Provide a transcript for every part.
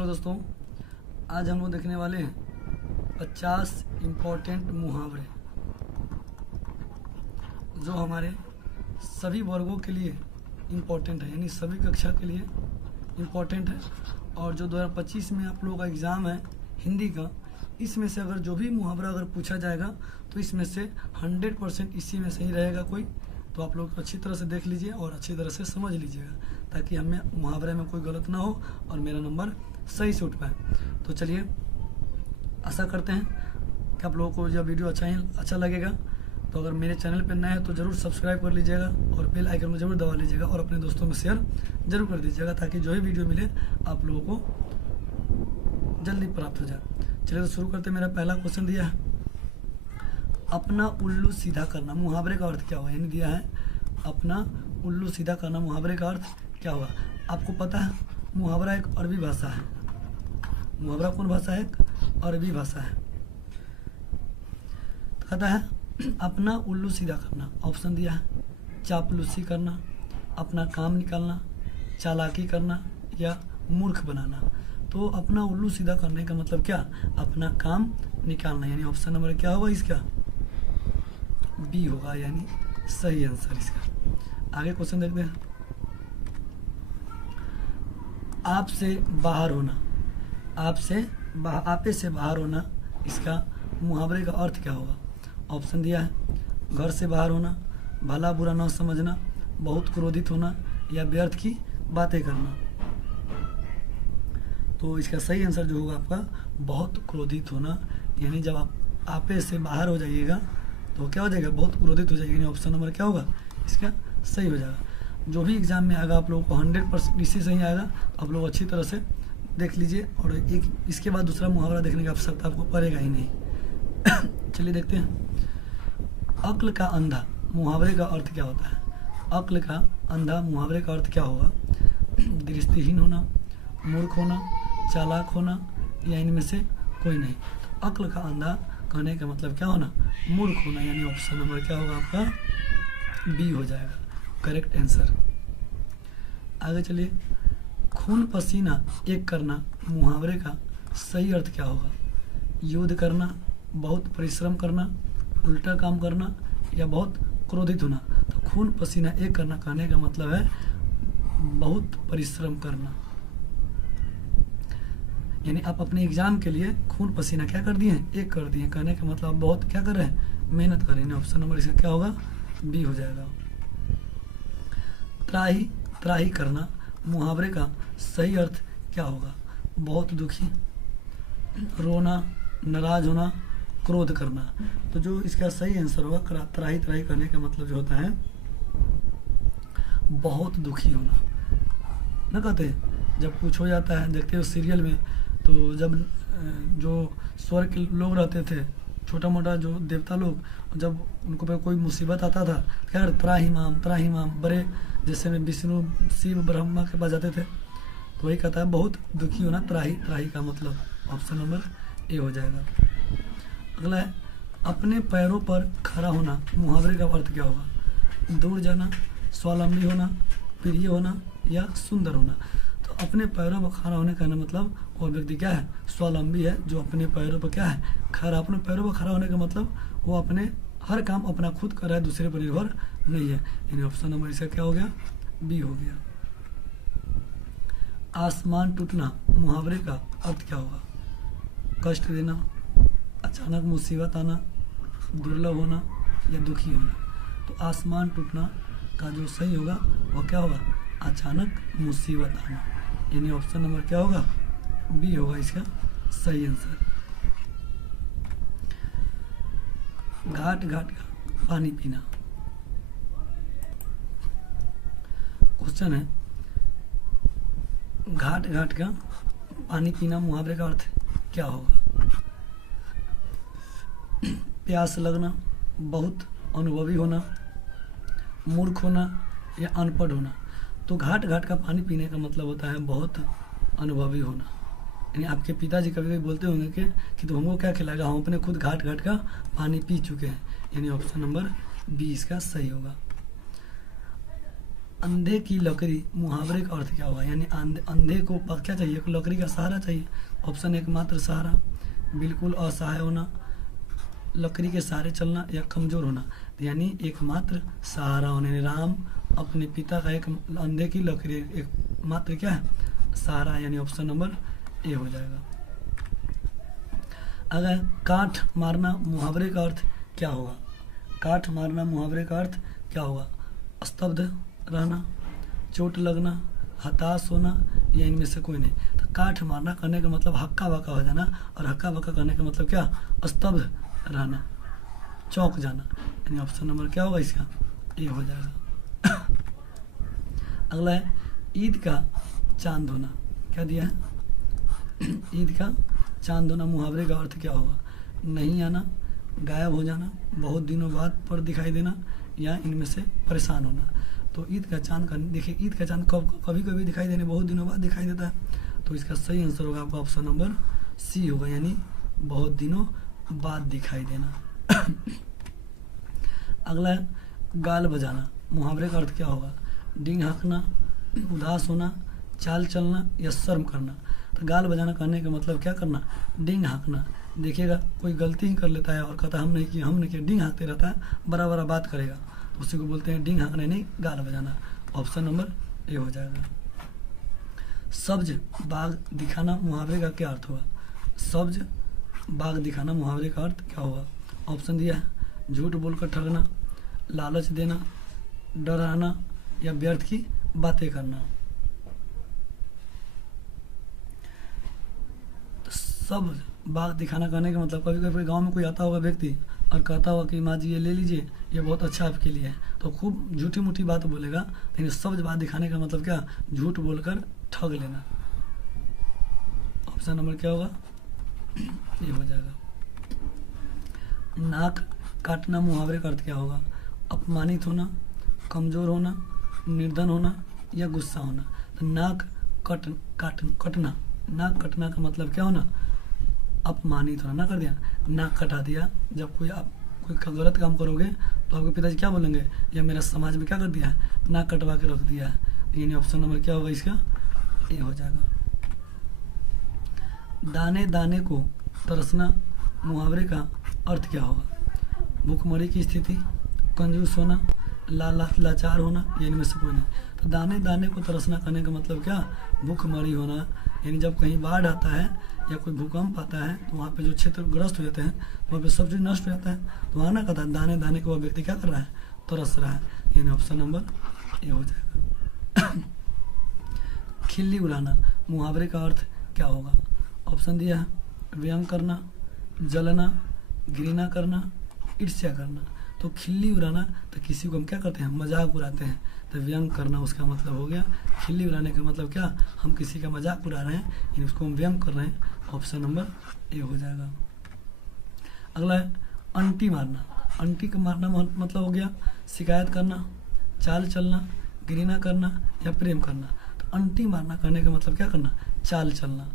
Hello दोस्तों, आज हम लोग देखने वाले हैं 50 इम्पोर्टेंट मुहावरे जो हमारे सभी वर्गों के लिए इम्पोर्टेंट है, यानी सभी कक्षा के लिए इम्पोर्टेंट है। और जो 2025 में आप लोगों का एग्ज़ाम है हिंदी का, इसमें से अगर जो भी मुहावरा अगर पूछा जाएगा तो इसमें से 100% इसी में से ही रहेगा कोई। तो आप लोग अच्छी तरह से देख लीजिए और अच्छी तरह से समझ लीजिएगा ताकि हमें मुहावरे में कोई गलत ना हो और मेरा नंबर सही से उठ पाए। तो चलिए, आशा करते हैं कि आप लोगों को यह वीडियो अच्छा लगेगा। तो अगर मेरे चैनल पर नए हैं तो ज़रूर सब्सक्राइब कर लीजिएगा और बेल आइकन को ज़रूर दबा लीजिएगा और अपने दोस्तों में शेयर ज़रूर कर दीजिएगा ताकि जो ही वीडियो मिले आप लोगों को जल्दी प्राप्त हो जाए। चलिए तो शुरू करते हैं। मेरा पहला क्वेश्चन दिया है, अपना उल्लू सीधा करना मुहावरे का अर्थ क्या हुआ। यानी दिया है अपना उल्लू सीधा करना मुहावरे का अर्थ क्या हुआ। आपको पता है मुहावरा एक अरबी भाषा है। मुहावरा कौन भाषा है? एक अरबी भाषा है। तो कहता है अपना उल्लू सीधा करना। ऑप्शन दिया है चापलूसी करना, अपना काम निकालना, चालाकी करना या मूर्ख बनाना। तो अपना उल्लू सीधा करने का मतलब क्या? अपना काम निकालना। यानी ऑप्शन नंबर क्या होगा इसका? बी होगा, यानी सही आंसर इसका। आगे क्वेश्चन देखते हैं, आपसे बाहर होना। आपे से बाहर होना, इसका मुहावरे का अर्थ क्या होगा। ऑप्शन दिया है घर से बाहर होना, भला बुरा न समझना, बहुत क्रोधित होना या व्यर्थ की बातें करना। तो इसका सही आंसर जो होगा आपका बहुत क्रोधित होना। यानी जब आप आपे से बाहर हो जाइएगा तो क्या हो जाएगा? बहुत क्रोधित हो जाएगा। यानी ऑप्शन नंबर क्या होगा इसका? सही हो जाएगा। जो भी एग्जाम में आएगा आप लोगों को 100% इसी से ही आएगा। तो आप लोग अच्छी तरह से देख लीजिए और एक इसके बाद दूसरा मुहावरा देखने की आवश्यकता आपको पड़ेगा ही नहीं। चलिए देखते हैं, अक्ल का अंधा मुहावरे का अर्थ क्या होता है। अक्ल का अंधा मुहावरे का अर्थ क्या होगा? दृष्टिहीन होना, मूर्ख होना, चालाक होना या इनमें से कोई नहीं। तो अक्ल का अंधा कहने का मतलब क्या होना? मूर्ख होना। यानी ऑप्शन नंबर क्या होगा आपका? बी हो जाएगा करेक्ट आंसर। आगे चलिए, खून पसीना एक करना मुहावरे का सही अर्थ क्या होगा। युद्ध करना, बहुत परिश्रम करना, उल्टा काम करना या बहुत क्रोधित होना। तो खून पसीना एक करना कहने का मतलब है बहुत परिश्रम करना। यानी आप अपने एग्जाम के लिए खून पसीना क्या कर दिए हैं? एक कर दिए। कहने का मतलब बहुत क्या कर रहे हैं? मेहनत कर रहे हैं। ऑप्शन नंबर इसका क्या होगा? बी हो जाएगा। त्राही करना मुहावरे का सही अर्थ क्या होगा। बहुत दुखी, रोना, नाराज होना, क्रोध करना। तो जो इसका सही आंसर होगा त्राही करने का मतलब जो होता है बहुत दुखी होना। ना कहते हैं जब कुछ हो जाता है, देखते हो सीरियल में, तो जब जो स्वर्ग के लोग रहते थे, छोटा मोटा जो देवता लोग, जब उनको पे कोई मुसीबत आता था क्या त्राहिमाम बड़े जैसे में विष्णु शिव ब्रह्मा के पास जाते थे, तो वही कहता है बहुत दुखी होना। त्राही का मतलब ऑप्शन नंबर ए हो जाएगा। अगला है अपने पैरों पर खड़ा होना मुहावरे का अर्थ क्या होगा। दूर जाना, स्वावलंबी होना, प्रिय होना या सुंदर होना। तो अपने पैरों पर खड़ा होने का मतलब वो व्यक्ति क्या है? स्वावलंबी है, जो अपने पैरों पर क्या है? खड़ा। अपने पैरों पर खड़ा होने का मतलब वो अपने हर काम अपना खुद कर रहा है, दूसरे पर निर्भर नहीं है। यानी ऑप्शन नंबर इसका क्या हो गया? बी हो गया। आसमान टूटना मुहावरे का अर्थ क्या होगा। कष्ट देना, अचानक मुसीबत आना, दुर्लभ होना या दुखी होना। तो आसमान टूटना का जो सही होगा वो क्या होगा? अचानक मुसीबत आना। यानी ऑप्शन नंबर क्या होगा? बी होगा इसका सही आंसर। घाट घाट का पानी पीना। क्वेश्चन है, घाट घाट का पानी पीना मुहावरे का अर्थ क्या होगा। प्यास लगना, बहुत अनुभवी होना, मूर्ख होना या अनपढ़ होना। तो घाट घाट का पानी पीने का मतलब होता है बहुत अनुभवी होना। यानी आपके पिताजी कभी कभी बोलते होंगे कि तुम हमको क्या खिलाएगा, हम अपने खुद घाट घाट का पानी पी चुके हैं। यानी ऑप्शन नंबर बी इसका सही होगा। अंधे की लकड़ी मुहावरे का अर्थ क्या होगा, यानी अंधे को क्या चाहिए, लकड़ी का सहारा चाहिए। ऑप्शन एकमात्र सहारा, बिल्कुल असहाय होना, लकड़ी के सहारे चलना या कमजोर होना, यानी एकमात्र सहारा होने, यानी राम अपने पिता का एक अंधे की लकड़ी एकमात्र क्या है, सहारा, यानी ऑप्शन नंबर ए हो जाएगा। अगर काठ मारना मुहावरे का अर्थ क्या होगा, काठ मारना मुहावरे का अर्थ क्या होगा, स्तब्ध रहना, चोट लगना, हताश होना या इनमें से कोई नहीं। तो काठ मारना करने का मतलब हक्का बक्का हो जाना, और हक्का बक्का करने का मतलब क्या, स्तब्ध रहना, चौंक जाना, यानी ऑप्शन नंबर क्या होगा इसका, ए हो जाएगा। अगला है ईद का चांद होना, क्या दिया है, ईद का चांद होना मुहावरे का अर्थ क्या होगा, नहीं आना, गायब हो जाना, बहुत दिनों बाद पर दिखाई देना या इनमें से परेशान होना। तो ईद का चांद का देखिए, ईद का चांद कभी कभी दिखाई देने, बहुत दिनों बाद दिखाई देता है। तो इसका सही आंसर होगा आपका ऑप्शन नंबर सी होगा, यानी बहुत दिनों बाद दिखाई देना। अगला है गाल बजाना मुहावरे का अर्थ क्या होगा, डींग हाँकना, उदास होना, चाल चलना या शर्म करना। तो गाल बजाना करने का मतलब क्या करना, डींग हाँकना। देखिएगा कोई गलती ही कर लेता है और कहता है हमने किया, डींग हाँकते रहता है, बड़ा बड़ा बात करेगा, तो उसी को बोलते हैं डींग हाँकना, नहीं गाल बजाना। ऑप्शन नंबर ए हो जाएगा। सब्ज बाग दिखाना मुहावरे का क्या अर्थ होगा, सब्ज बाग दिखाना मुहावरे का अर्थ क्या होगा। ऑप्शन दिया है झूठ बोलकर ठगना, लालच देना, डराना या व्यर्थ की बातें करना। सब बाग दिखाना करने का मतलब, कभी कभी गांव में कोई आता होगा व्यक्ति और कहता होगा कि माँ जी ये ले लीजिए, ये बहुत अच्छा आपके लिए है, तो खूब झूठी मूठी बात बोलेगा। लेकिन सब्ज बात दिखाने का मतलब क्या, झूठ बोलकर ठग लेना। ऑप्शन नंबर क्या होगा, ये हो जाएगा। नाक काटना मुहावरे का अर्थ क्या होगा, अपमानित होना, कमजोर होना, निर्धन होना या गुस्सा होना। तो नाक कटना, नाक कटना का मतलब क्या होना, अपमानित होना, ना कर दिया, नाक कटा दिया। जब कोई गलत काम करोगे तो आपके पिताजी क्या बोलेंगे, या मेरा समाज में क्या कर दिया है, नाक कटवा के रख दिया है। यानी ऑप्शन नंबर क्या होगा इसका, ये हो जाएगा। दाने दाने को तरसना मुहावरे का अर्थ क्या होगा, भूखमरी की स्थिति, कंजूस होना, लाचार होना या इनमें से कोई नहीं। तो दाने दाने को तरसना करने का मतलब क्या, भूखमरी होना, यानी जब कहीं बाढ़ आता है या कोई भूकंप आता है तो वहाँ पे जो क्षेत्र ग्रस्त हो जाते हैं वहाँ पे सब चीज़ नष्ट हो जाता है। तो वहाँ ना कहता है दाने दाने को वह व्यक्ति क्या कर रहा है, तरस रहा है, यानी ऑप्शन नंबर ये हो जाएगा। खिल्ली उड़ाना मुहावरे का अर्थ क्या होगा। ऑप्शन दिया है व्यंग करना, जलना, घृणा करना, ईर्ष्या करना। तो खिल्ली उड़ाना तो किसी को हम क्या करते हैं, मजाक उड़ाते हैं। तो व्यंग करना उसका मतलब हो गया। खिल्ली उड़ाने का मतलब क्या, हम किसी का मजाक उड़ा रहे हैं, यानी उसको हम व्यंग कर रहे हैं। ऑप्शन नंबर ए हो जाएगा। अगला है अंटी मारना। अंटी का मारना मतलब हो गया शिकायत करना, चाल चलना, घृणा करना या प्रेम करना। तो अंटी मारना करने का मतलब क्या करना, चाल चलना।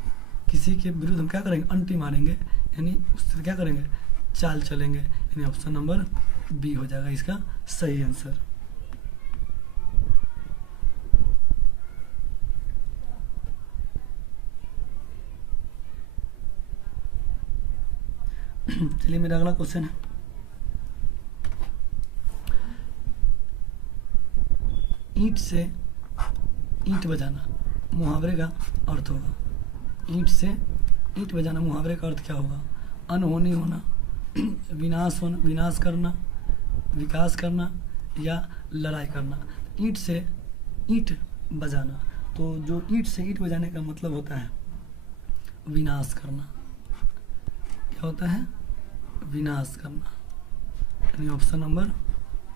किसी के विरुद्ध हम क्या करेंगे, अंटी मारेंगे, यानी उससे क्या करेंगे, चाल चलेंगे। यानी ऑप्शन नंबर बी हो जाएगा इसका सही आंसर। चलिए मेरा अगला क्वेश्चन है, ईंट से ईंट बजाना मुहावरे का अर्थ होगा। ईंट से ईंट बजाना मुहावरे का अर्थ क्या होगा, अनहोनी होना, विनाश करना, विकास करना या लड़ाई करना। ईंट से ईंट बजाना, तो जो ईंट से ईंट बजाने का मतलब होता है विनाश करना। क्या होता है, विनाश करना, यानी ऑप्शन नंबर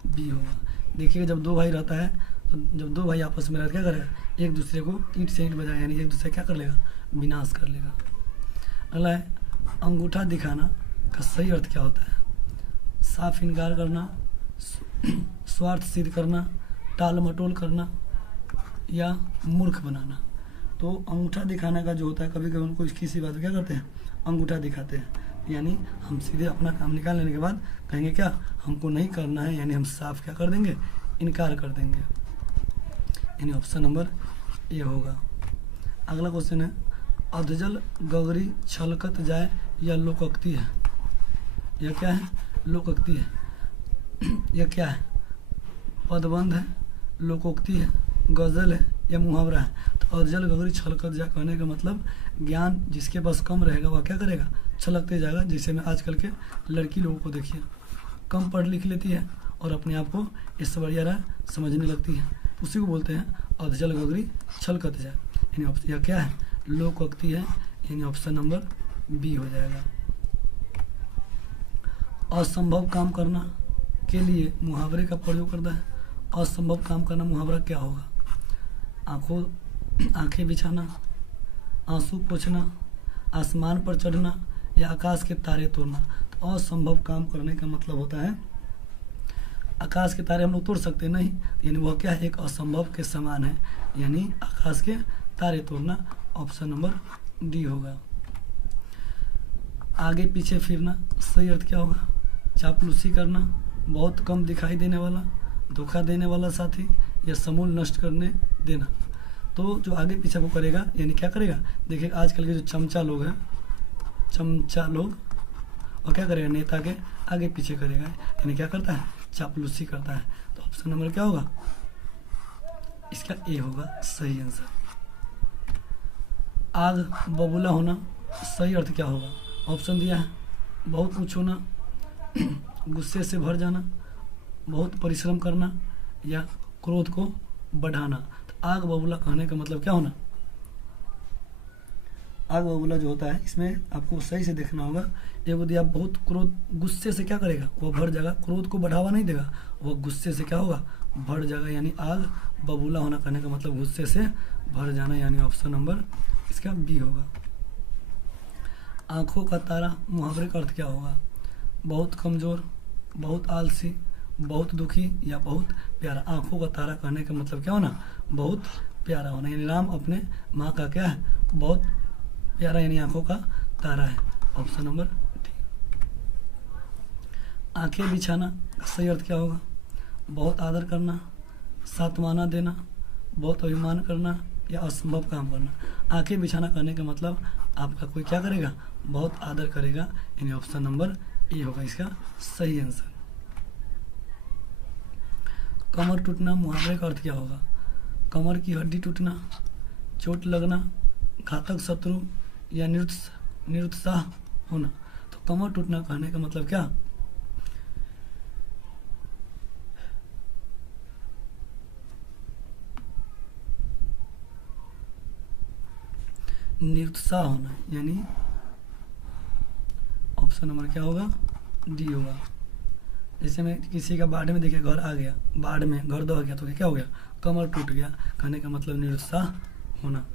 बी होगा। देखिएगा जब दो भाई रहता है तो जब दो भाई आपस में रहकर क्या करेगा, एक दूसरे को ईंट से ईंट बजाएगा, यानी एक दूसरे क्या कर लेगा, विनाश कर लेगा। अगला है अंगूठा दिखाना का सही अर्थ क्या होता है, साफ इनकार करना, स्वार्थ सिद्ध करना, टाल मटोल करना या मूर्ख बनाना। तो अंगूठा दिखाना का जो होता है, कभी कभी उनको किसी बात में क्या करते हैं, अंगूठा दिखाते हैं, यानी हम सीधे अपना काम निकाल लेने के बाद कहेंगे क्या, हमको नहीं करना है, यानी हम साफ क्या कर देंगे, इनकार कर देंगे। यानी ऑप्शन नंबर ए होगा। अगला क्वेश्चन है, अधजल गगरी छलकत जाए या लोकोक्ति है। यह क्या है? लोकोक्ति है। यह क्या है? पदबंध है, लोकोक्ति है, गजल है या मुहावरा है। तो अधजल गगरी छलकत जाए कहने का मतलब ज्ञान जिसके पास कम रहेगा वह क्या करेगा? छलकते जाएगा। जैसे में आजकल के लड़की लोगों को देखिए, कम पढ़ लिख लेती है और अपने आप को इससे बढ़िया समझने लगती है, उसी को बोलते हैं अधजल गगरी छलकत जाए। यानी यह क्या है? लोकोक्ति है, यानी ऑप्शन नंबर बी हो जाएगा। असंभव काम करना के लिए मुहावरे का प्रयोग करता है। असंभव काम करना मुहावरा क्या होगा? आंखें बिछाना, आंसू पोंछना, आसमान पर चढ़ना या आकाश के तारे तोड़ना। तो असंभव काम करने का मतलब होता है आकाश के तारे हम लोग तोड़ सकते नहीं, यानी वह क्या है? एक असंभव के समान है, यानी आकाश के तारे तोड़ना। ऑप्शन नंबर डी होगा। आगे पीछे फिरना, सही अर्थ क्या होगा? चापलूसी करना, बहुत कम दिखाई देने वाला, धोखा देने वाला साथी या समूल नष्ट करने देना। तो जो आगे पीछे वो करेगा यानी क्या करेगा? देखिए आजकल के जो चमचा लोग हैं, चमचा लोग, और क्या करेगा? नेता के आगे पीछे करेगा, यानी क्या करता है? चापलूसी करता है। तो ऑप्शन नंबर क्या होगा? इसका ए होगा सही आंसर। आग बबूला होना, सही अर्थ क्या होगा? ऑप्शन दिया है, बहुत कुछ होना, गुस्से से भर जाना, बहुत परिश्रम करना या क्रोध को बढ़ाना। तो आग बबूला कहने का मतलब क्या होना? आग बबूला जो होता है इसमें आपको सही से देखना होगा। यदि आप बहुत क्रोध, गुस्से से क्या करेगा? वह भर जाएगा, क्रोध को बढ़ावा नहीं देगा, वह गुस्से से क्या होगा? भर जाएगा। यानी आग बबूला होना कहने का मतलब गुस्से से भर जाना, यानी ऑप्शन नंबर इसका बी होगा। आंखों का तारा मुहावरे का अर्थ क्या होगा? बहुत कमजोर, बहुत आलसी, बहुत दुखी या बहुत प्यारा। आंखों का तारा कहने का मतलब क्या होना? बहुत प्यारा होना, यानी राम अपने माँ का क्या है? बहुत प्यारा, यानी आंखों का तारा है। Option number D. आंखें बिछाना, सही अर्थ क्या होगा? बहुत आदर करना, सात्वाना देना, बहुत अभिमान करना या असंभव काम करना। आंखें बिछाना करने का मतलब आपका कोई क्या करेगा? बहुत आदर करेगा, यानी ऑप्शन नंबर ए होगा इसका सही आंसर। कमर टूटना मुहावरे का अर्थ क्या होगा? कमर की हड्डी टूटना, चोट लगना, घातक शत्रु या निरुत्साह होना। तो कमर टूटना कहने का मतलब क्या? निरुत्साह होना, यानी ऑप्शन नंबर क्या होगा? डी होगा। जैसे में किसी का बाढ़ में देखिए घर आ गया, बाढ़ में घर दह गया, तो क्या हो गया? कमर टूट गया, कहने का मतलब निरुत्साह होना।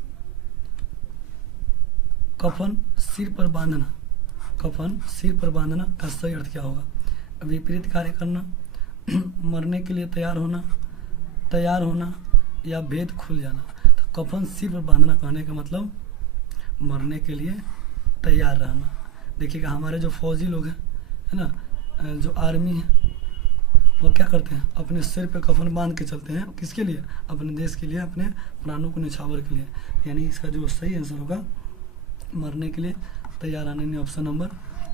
कफन सिर पर बांधना, कफन सिर पर बांधना का सही अर्थ क्या होगा? विपरीत कार्य करना, मरने के लिए तैयार होना या भेद खुल जाना। तो कफन सिर पर बांधना कहने का मतलब मरने के लिए तैयार रहना। देखिएगा हमारे जो फौजी लोग हैं, है ना, जो आर्मी है, वो क्या करते हैं? अपने सिर पे कफन बांध के चलते हैं। किसके लिए? अपने देश के लिए, अपने प्राणों को निछावर के लिए। यानी इसका जो सही आंसर होगा मरने के लिए तैयार आने में ऑप्शन नंबर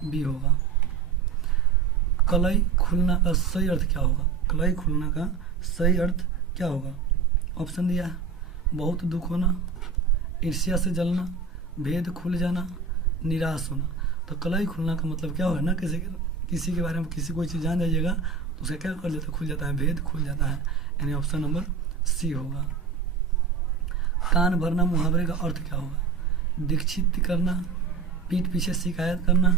बी होगा। कलाई खुलना का सही अर्थ क्या होगा? कलाई खुलना का सही अर्थ क्या होगा? ऑप्शन दिया है, बहुत दुख होना, ईर्ष्या से जलना, भेद खुल जाना, निराश होना। तो कलाई खुलना का मतलब क्या होगा ना? किसी के बारे में किसी कोई चीज़ जान जाइएगा तो उसे क्या कर जाता है? खुल जाता है, भेद खुल जाता है, यानी ऑप्शन नंबर सी होगा। कान भरना मुहावरे का अर्थ क्या होगा? दीक्षित करना, पीठ पीछे शिकायत करना,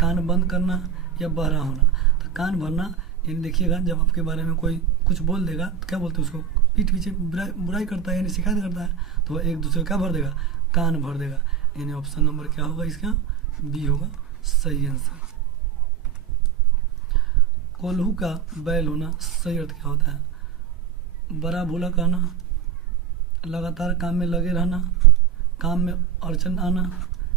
कान बंद करना या बहरा होना। तो कान भरना यानी देखिएगा जब आपके बारे में कोई कुछ बोल देगा तो क्या बोलते हैं उसको? पीठ पीछे बुराई करता है, यानी शिकायत करता है, तो एक दूसरे को क्या भर देगा? कान भर देगा, यानी ऑप्शन नंबर क्या होगा इसका? बी होगा सही आंसर। कोल्हू का बैल होना सही अर्थ क्या होता है? बड़ा भूला कहना, लगातार काम में लगे रहना, काम में अड़चन आना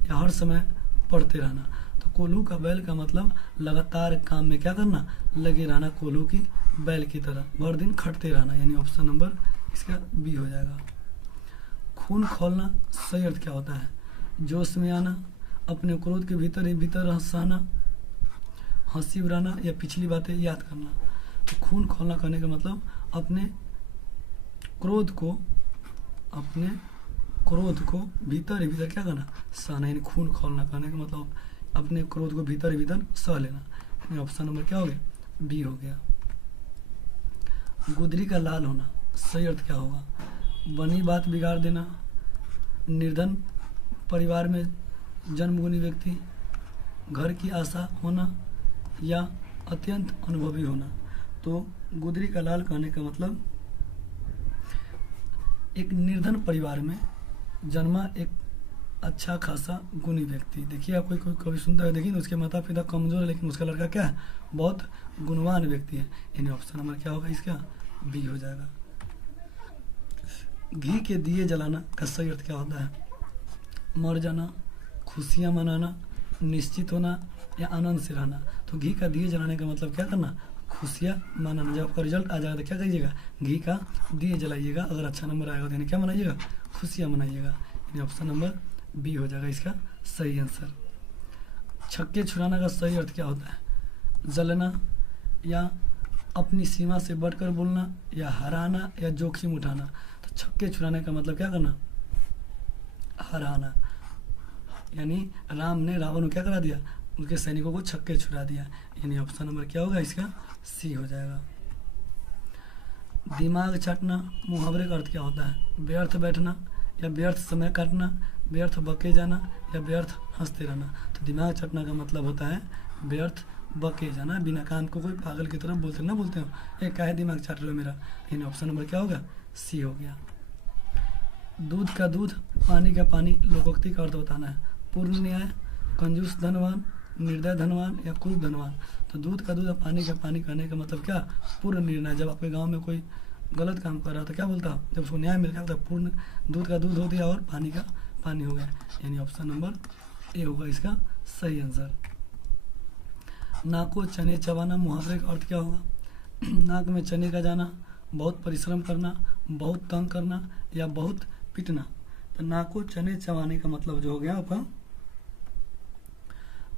या हर समय पढ़ते रहना। तो कोल्हू का बैल का मतलब लगातार काम में क्या करना? लगे रहना, कोल्हू की बैल की तरह भर दिन खटते रहना, यानी ऑप्शन नंबर इसका बी हो जाएगा। खून खौलना सही अर्थ क्या होता है? जोश में आना, अपने क्रोध के भीतर ही भीतर हंसाना, हंसी उड़ाना या पिछली बातें याद करना। तो खून खौलना कहने का मतलब अपने क्रोध को भीतर ही भीतर क्या करना, सहना। यानी खून खौलना कहने का मतलब अपने क्रोध को भीतर ही भीतर सह लेना। यानी ऑप्शन नंबर क्या हो गया? बी हो गया। गुदरी का लाल होना सही अर्थ क्या होगा? बनी बात बिगाड़ देना, निर्धन परिवार में जन्मगुनी व्यक्ति, घर की आशा होना या अत्यंत अनुभवी होना। तो गुदरी का लाल कहने का मतलब एक निर्धन परिवार में जन्मा एक अच्छा खासा गुणी व्यक्ति। देखिए आप कोई कभी सुनता है, देखिए उसके माता पिता कमजोर है लेकिन उसका लड़का क्या है? बहुत गुणवान व्यक्ति है। यानी ऑप्शन नंबर क्या होगा इसका? बी हो जाएगा। घी के दिए जलाना का सही अर्थ क्या होता है? मर जाना, खुशियाँ मनाना, निश्चित होना या आनंद से रहना। तो घी का दिए जलाने का मतलब क्या करना? खुशियाँ मनाना। जब आपका रिजल्ट आ जाएगा तो क्या करिएगा? घी का दिए जलाइएगा। अगर अच्छा नंबर आएगा तो यानी क्या मनाइएगा? खुशियाँ मनाइएगा। यानी ऑप्शन नंबर बी हो जाएगा इसका सही आंसर। छक्के छुड़ाना का सही अर्थ क्या होता है? जलना या अपनी सीमा से बढ़कर बोलना या हराना या जोखिम उठाना। तो छक्के छुड़ाने का मतलब क्या करना? हराना। यानी राम ने रावण को क्या करा दिया? उनके सैनिकों को छक्के छुड़ा दिया। यानी ऑप्शन नंबर क्या होगा इसका? सी हो जाएगा। दिमाग चाटना मुहावरे का अर्थ क्या होता है? व्यर्थ बैठना या व्यर्थ समय काटना, व्यर्थ बके जाना या व्यर्थ हंसते रहना। तो दिमाग चाटना का मतलब होता है व्यर्थ बके जाना, बिना काम को कोई पागल की तरह बोलते ना बोलते हो, ये क्या है दिमाग चाट रहे हो मेरा। यानी ऑप्शन नंबर क्या होगा? सी हो गया। दूध का दूध, पानी का पानी लोकोक्ति का अर्थ बताना है। पूर्ण न्याय, कंजूस धनवान, निर्दय धनवान या क्रूर धनवान। तो दूध का दूध और पानी का पानी कहने का मतलब क्या? पूर्ण निर्णय। जब आपके गांव में कोई गलत काम कर रहा था क्या बोलता हो? जब उसको न्याय मिल गया तो पूर्ण दूध का दूध हो गया और पानी का पानी हो गया। यानी ऑप्शन नंबर ए होगा इसका सही आंसर। नाको चने चबाना मुहावरे का अर्थ क्या होगा? नाक में चने का जाना, बहुत परिश्रम करना, बहुत तंग करना या बहुत पीटना। तो नाको चने चबाने का मतलब जो हो गया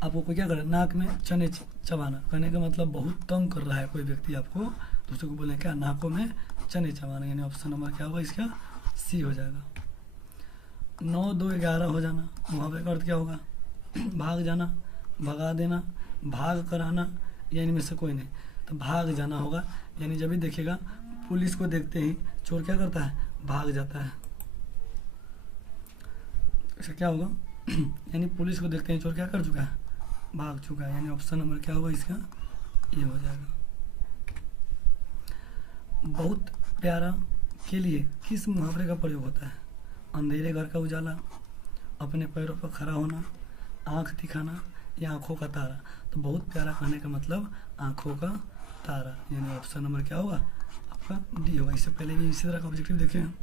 आपको क्या करे? नाक में चने चबाना कहने का मतलब बहुत तंग कर रहा है कोई व्यक्ति आपको, तो उसको बोले क्या? नाकों में चने चबाना। यानी ऑप्शन नंबर क्या होगा इसका? सी हो जाएगा। 9, 2, 11 हो जाना मुहावरे का अर्थ क्या होगा? भाग जाना, भगा देना, भाग कर आना या इनमें से कोई नहीं। तो भाग जाना होगा। यानी जब भी देखिएगा पुलिस को देखते ही चोर क्या करता है? भाग जाता है। ऐसा क्या होगा? यानी पुलिस को देखते ही चोर क्या कर चुका है? भाग चुका है। यानी ऑप्शन नंबर क्या होगा इसका? ये हो जाएगा। बहुत प्यारा के लिए किस मुहावरे का प्रयोग होता है? अंधेरे घर का उजाला, अपने पैरों पर खड़ा होना, आंख दिखाना या आंखों का तारा। तो बहुत प्यारा कहने का मतलब आंखों का तारा। यानी ऑप्शन नंबर क्या होगा? आपका डी होगा। इससे पहले भी इसी तरह का ऑब्जेक्टिव देखे हैं।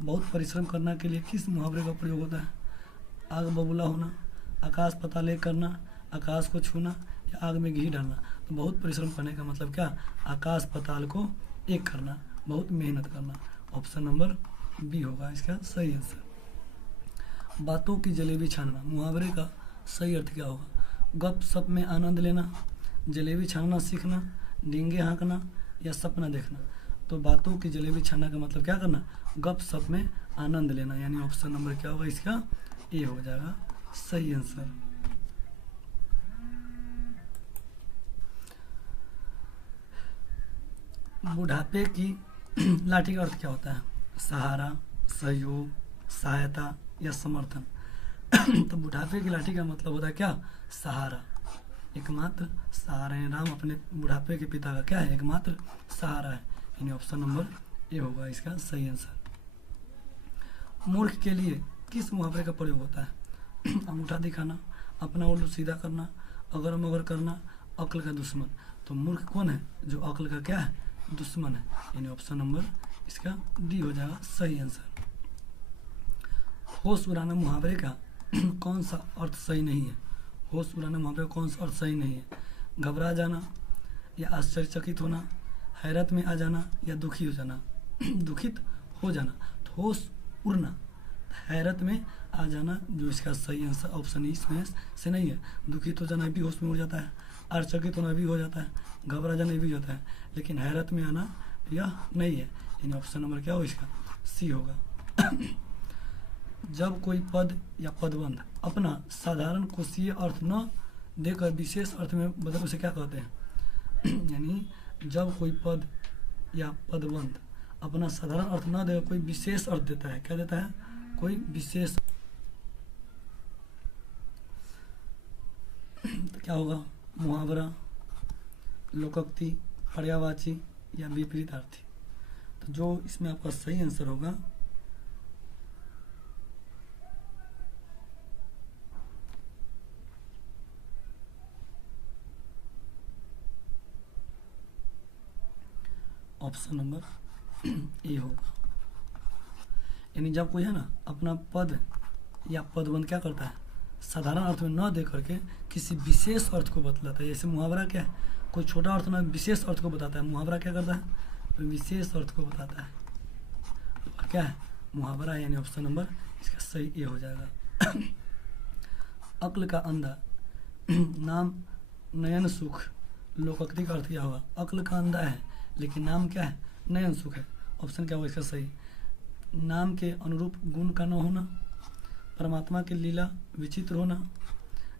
बहुत परिश्रम करना के लिए किस मुहावरे का प्रयोग होता है? आग बबूला होना, आकाश पाताल एक करना, आकाश को छूना या आग में घी डालना। तो बहुत परिश्रम करने का मतलब क्या? आकाश पाताल को एक करना, बहुत मेहनत करना। ऑप्शन नंबर बी होगा इसका सही आंसर। बातों की जलेबी छानना मुहावरे का सही अर्थ क्या होगा? गप सप में आनंद लेना, जलेबी छानना सीखना, डींगे हाँकना या सपना देखना। तो बातों की जलेबी छानना का मतलब क्या करना? गप सप में आनंद लेना। यानी ऑप्शन नंबर क्या होगा इसका? ए हो जाएगा सही आंसर। बुढ़ापे की लाठी का अर्थ क्या होता है? सहारा, सहयोग, सहायता या समर्थन। तो बुढ़ापे की लाठी का मतलब होता है क्या? सहारा, एकमात्र सहारा है। राम अपने बुढ़ापे के पिता का क्या है? एकमात्र सहारा है। यानी ऑप्शन नंबर ए होगा इसका सही आंसर। मूर्ख के लिए किस मुहावरे का प्रयोग होता है? अंगूठा दिखाना, अपना उल्लू सीधा करना, अगर मगर करना, अक्ल का दुश्मन। तो मूर्ख कौन है? जो अक्ल का क्या है? दुश्मन है। यानी ऑप्शन नंबर इसका डी हो जाएगा सही आंसर। होश उड़ाना मुहावरे का कौन सा अर्थ सही नहीं है? होश उड़ाना मुहावरे का कौन सा अर्थ सही नहीं है? घबरा जाना या आश्चर्यचकित होना, हैरत में आ जाना या दुखी हो जाना। दुखित हो जाना, तो होश उड़ना। हैरत में आ जाना जो इसका सही आंसर ऑप्शन इसमें से नहीं है। दुखित हो जाना भी होश में उड़ जाता है, आश्चर्यचकित होना भी हो जाता है, घबरा जाना भी होता है, लेकिन हैरत में आना यह नहीं है। यानी ऑप्शन नंबर क्या हो इसका, सी होगा। जब कोई पद या पदबंध अपना साधारण कोशीय अर्थ न देकर विशेष अर्थ में बदल, उसे क्या कहते हैं? यानी जब कोई पद या पदबंध अपना साधारण अर्थ न देकर कोई विशेष अर्थ देता है, क्या देता है? कोई विशेष, तो क्या होगा? मुहावरा, लोकोक्ति, पर्यायवाची या विपरीतार्थी। तो जो इसमें आपका सही आंसर होगा ऑप्शन नंबर ए होगा। यानी जब कोई है ना अपना पद या पदबंध क्या करता है, साधारण अर्थ में न दे करके किसी विशेष अर्थ को बतलाता है। जैसे मुहावरा क्या है, कोई छोटा अर्थ ना विशेष अर्थ को बताता है, मुहावरा क्या करता है? तो विशेष अर्थ को बताता है। तो क्या है? मुहावरा। यानी ऑप्शन नंबर इसका सही ए हो जाएगा। अक्ल का अंधा, नाम नयन सुख, लोकोक्ति का अर्थ क्या होगा? अक्ल का अंधा है लेकिन नाम क्या है? नयन सुख है। ऑप्शन क्या होगा इसका सही? नाम के अनुरूप गुण का न होना, परमात्मा की लीला विचित्र होना,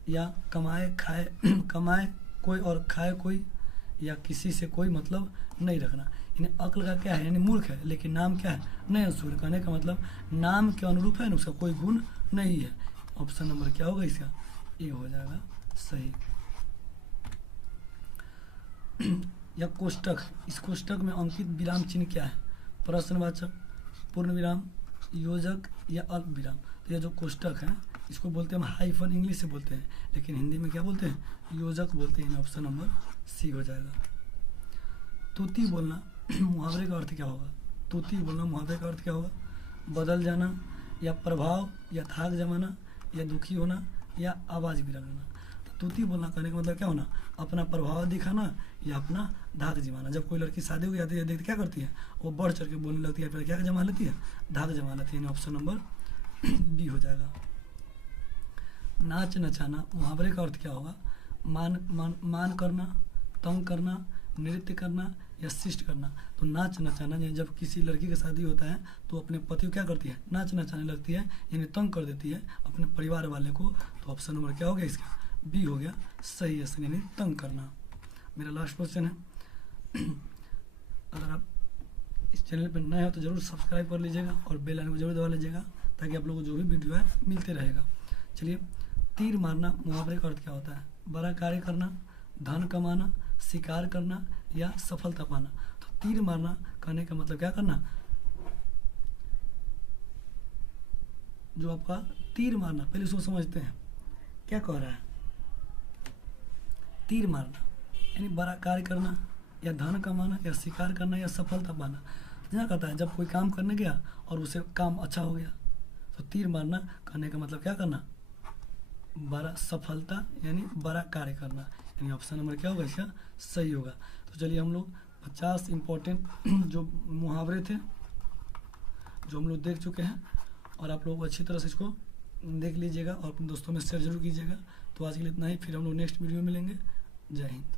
या कमाए कोई और खाए कोई, या किसी से कोई मतलब नहीं रखना। यानी अक्ल का क्या है? यानी मूर्ख है लेकिन नाम क्या है? नयन सुख। कहने का मतलब नाम के अनुरूप है ना, उसका कोई गुण नहीं है। ऑप्शन नंबर क्या होगा इसका? ए हो जाएगा सही। या कोष्टक, इस कोष्टक में अंकित विराम चिन्ह क्या है? प्रश्नवाचक, पूर्ण विराम, योजक या अल्प विराम। तो ये जो कोष्टक है इसको बोलते हैं हम हाइफन, इंग्लिश से बोलते हैं, लेकिन हिंदी में क्या बोलते हैं? योजक बोलते हैं। ऑप्शन नंबर सी हो जाएगा। तूती बोलना मुहावरे का अर्थ क्या होगा? तूती बोलना मुहावरे का अर्थ क्या होगा? बदल जाना, या प्रभाव, या थाक जमाना, या दुखी होना, या आवाज़ भी लगना। तो तूती बोलना कहने का मतलब क्या होना? अपना प्रभाव दिखाना या अपना धाक जमाना। जब कोई लड़की शादी हो जाती है देखते क्या करती है? वो बढ़ चढ़ के बोलने लगती है, फिर क्या जमा लेती है? धाक जमा लेती है। ऑप्शन नंबर बी हो जाएगा। नाच नचाना मुहावरे का अर्थ क्या होगा? मान करना, तंग करना, नृत्य करना या शिष्ट करना। तो नाच नचाना, यानी जब किसी लड़की का शादी होता है तो अपने पति को क्या करती है? नाच नचाने लगती है, यानी तंग कर देती है अपने परिवार वाले को। तो ऑप्शन नंबर क्या हो गया इसका? बी हो गया सही है, यानी तंग करना। मेरा लास्ट क्वेश्चन है, अगर आप इस चैनल पर नए हो तो जरूर सब्सक्राइब कर लीजिएगा और बेल आइकन को जरूर दबा लीजिएगा ताकि आप लोगों को जो भी वीडियो है मिलते रहेगा। चलिए, तीर मारना मुहावरे का अर्थ क्या होता है? बड़ा कार्य करना, धन कमाना, शिकार करना या सफलता पाना। तो तीर मारना कहने का मतलब क्या करना? जो आपका तीर मारना, पहले इसको समझते हैं क्या कह रहा है। तीर मारना यानी बड़ा कार्य करना, या धन कमाना, या शिकार करना, या सफलता पाना। क्या कहता है? जब कोई काम करने गया और उसे काम अच्छा हो गया तो तीर मारना कहने का मतलब क्या करना? बड़ा सफलता यानी बड़ा कार्य करना। यानी ऑप्शन नंबर क्या होगा इसका? सही होगा। तो चलिए, हम लोग 50 इम्पोर्टेंट जो मुहावरे थे जो हम लोग देख चुके हैं, और आप लोग अच्छी तरह से इसको देख लीजिएगा और अपने दोस्तों में शेयर जरूर कीजिएगा। तो आज के लिए इतना ही, फिर हम लोग नेक्स्ट वीडियो में मिलेंगे। जय हिंद।